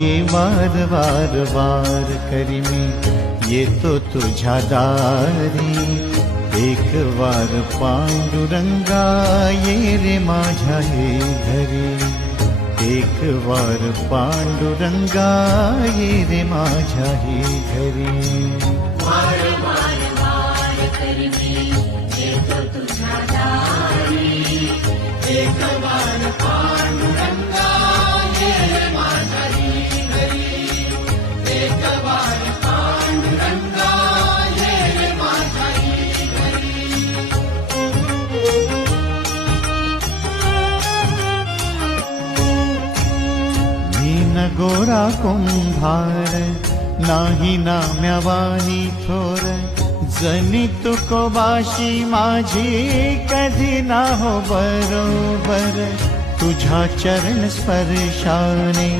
ये वार वार वार करी मी येतो तुझ्या दारी, एक वार पांडुरंगा ये रे माझ्या हे घरी, एक वार पांडुरंगा ये रे माझ्या हे घरी. वार वार वार करी मी येतो तुझ्या दारी, एक वार पांडुरंगा ये रे माझ्या ही घरी, एक वार पांडुरंगा ये रे माझ्या ही घरी. मी न गोरा कुंभार नाही नाम्यावानी थोर, जनी तुकोबाशी माझी कधी ना हो बरोबर, तुझ्या चरण स्पर्शाने